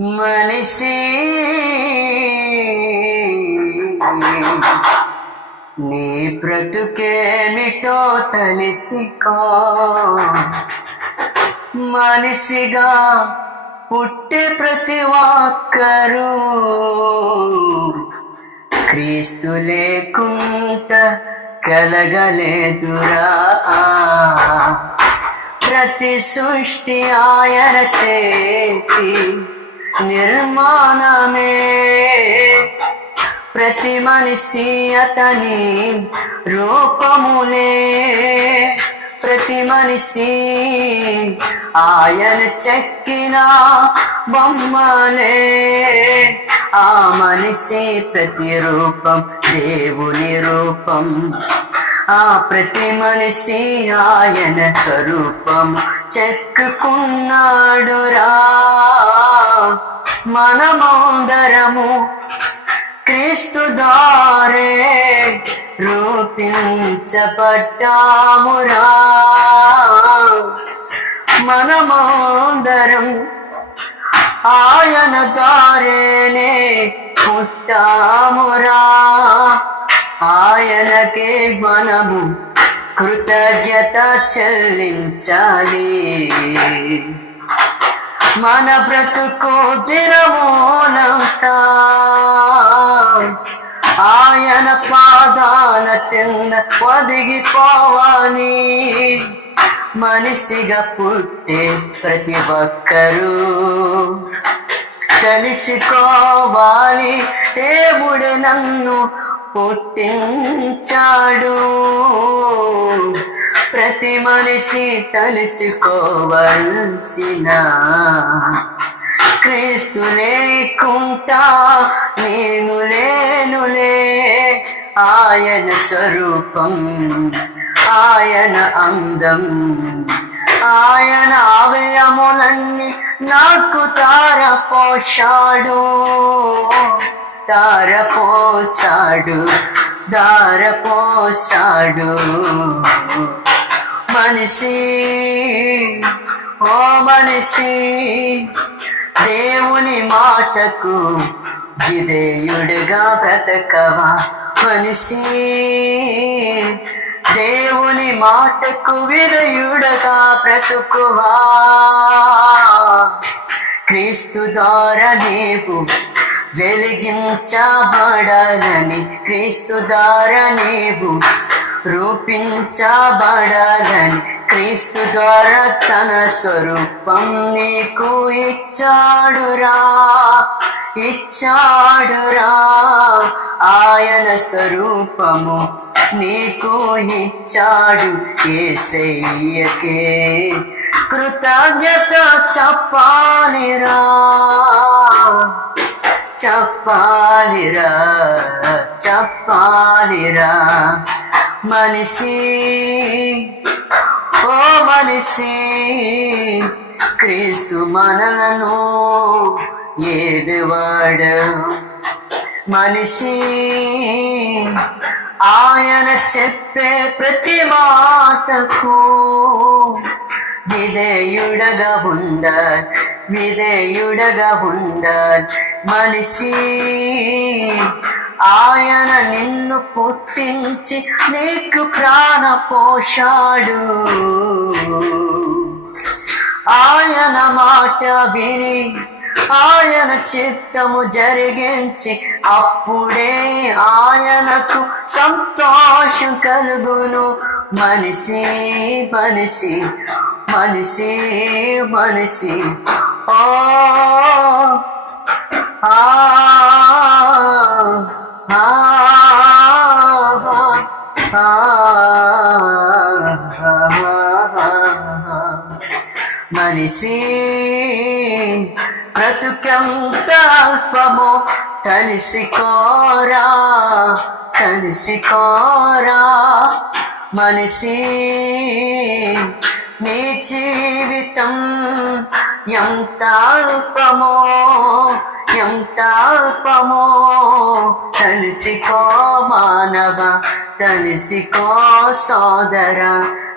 మనిషి నీ బ్రతుకేమిటో తెలిసికో. మనిషిగా పుట్టే ప్రతి ఒక్కరు క్రీస్తు లేకుంట కలగలేదురా. ప్రతి సృష్టి ఆయన చేతి. నిర్మాణమే. ప్రతి మనిషి అతని రూపములే. ప్రతి మనిషి ఆయన చెక్కిన బొమ్మలే. ఆ మనిషి ప్రతి రూపం దేవుని రూపం. ఆ ప్రతి మనిషి ఆయన స్వరూపం చెక్కుకున్నాడురా. మనమందరము క్రీస్తు దారే రూపించబడ్డామురా. మనమందరం ఆయన దారేనే పుట్టామురా. ఆయనకే మనము కృతజ్ఞత చెల్లించాలి. మన బ్రతుకు దినమోనంతా ఆయన పాదాల తిన్న ఒదిగిపోవాలి మనిషిగా పుట్టే ప్రతి ఒక్కరూ తెలుసుకోవాలి దేవుడు నన్ను పుట్టించాడు. ప్రతి మనిషి తెలుసుకోవలసిన క్రీస్తు లేకుంటా నేను లేనులే. ఆయన స్వరూపం ఆయన అందం ఆయన అవయములన్నీ నాకు తార పోషాడు తార పోసాడు దార పోసాడు మనిషి ఓ మనిషి దేవుని మాటకు విధేయుడిగా బ్రతకవా మనిషి? దేవుని మాటకు విధేయుడగా బ్రతుకువా? క్రీస్తు ద్వారా నీవు వెలిగించబడాలని క్రీస్తు ద్వారా నీవు రూపించబడాలని క్రీస్తు ద్వారా తన స్వరూపం నీకు ఇచ్చాడురా ఇచ్చాడురా. ఆయన స్వరూపము నీకు ఇచ్చాడు ఏసయ్యకే. కృతజ్ఞత చెప్పాలిరా చెప్పాలిరా చెప్పాలిరా. మనిషి ఓ మనిషి క్రీస్తు మనలను ఏడువాడ మనిషి ఆయన చెప్పే ప్రతి మాటకు విధేయుడగా ఉండాలి విధేయుడగా ఉండాలి. మనిషి ఆయన నిన్ను పుట్టించి నీకు ప్రాణ పోషాడు ఆయన మాట విని ఆయన చిత్తము జరిగించి అప్పుడే ఆయనకు సంతోషం కలుగును. మనిషి మనిషి మనిషి మనిషి. ఓ ఆ ఆ. మనిషి బ్రతుకెంత అల్పమో తలిసి కోరా తలిసి కోరా. మనిషి నీ జీవితం ఎంత అల్పమో ఎంత అల్పమో. తలిసికో మానవ తలిసికో సోదర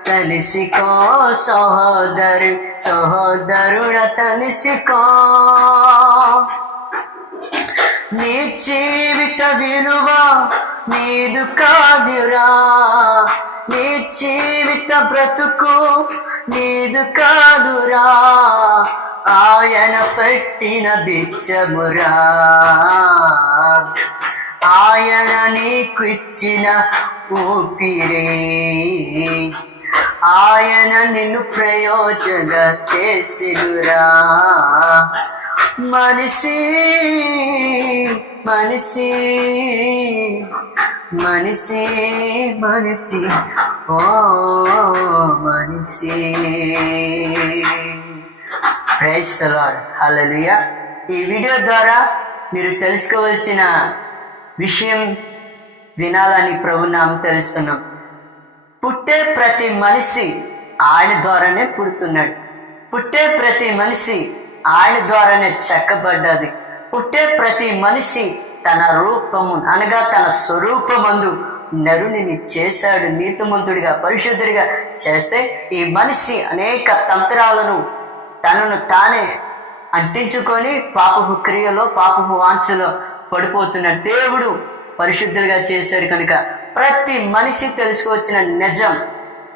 తలిసికో సహోదరు సహోదరుడ తలిసికో. నీ జీవిత విలువ నీదు కాదురా నీ జీవిత బ్రతుకు నీదు కాదురా ఆయన పట్టిన బిచ్చమురా. ఆయన నీకు ఇచ్చిన ఊపిరే. ఆయన నిన్ను ప్రయోజన చేసినురా. మనిషి మనిషి మనిషి మనిషి ఓ మనిషి. ప్రైజ్ తలాడ్ హల్లెలూయా ఈ వీడియో ద్వారా మీరు తెలుసుకోవాల్సిన విషయం వినాలని ప్రభు నామం తెలుస్తున్నాం. పుట్టే ప్రతి మనిషి ఆయన ద్వారానే పుడుతున్నాడు. పుట్టే ప్రతి మనిషి ఆయన ద్వారానే చెక్కబడ్డది. పుట్టే ప్రతి మనిషి తన రూపము అనగా తన స్వరూపమందు నరునిని చేశాడు. నీతిమంతుడిగా పరిశుద్ధుడిగా చేస్తే ఈ మనిషి అనేక తంత్రాలను తనను తానే అంటించుకొని పాపపు క్రియలో పాపపు వాంఛలో పడిపోతున్నారు. దేవుడు పరిశుద్ధులుగా చేశాడు కనుక ప్రతి మనిషి తెలుసుకోవచ్చిన నిజం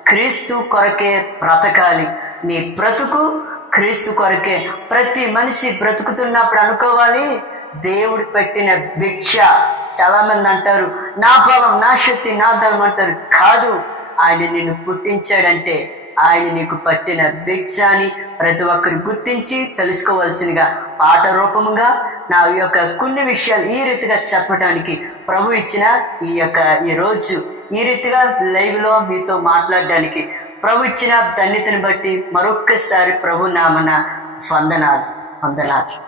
క్రీస్తు కొరకే బ్రతకాలి. నీ బ్రతుకు క్రీస్తు కొరకే. ప్రతి మనిషి బ్రతుకుతున్నప్పుడు అనుకోవాలి దేవుడు పెట్టిన భిక్ష. చాలా మంది అంటారు నా బలం నా శక్తి నా ధర్మం అంటారు. కాదు ఆయన నిన్ను పుట్టించాడంటే ఆయన నీకు పట్టిన భిక్ష అని ప్రతి ఒక్కరు గుర్తించి తెలుసుకోవాల్సిందిగా పాట రూపముగా నా యొక్క కొన్ని విషయాలు ఈ రీతిగా చెప్పడానికి ప్రభు ఇచ్చిన ఈ యొక్క ఈ రోజు ఈ రీతిగా లైవ్లో మీతో మాట్లాడడానికి ప్రభు ఇచ్చిన ధన్యతను బట్టి మరొక్కసారి ప్రభు నామన వందనాలు వందనాలు.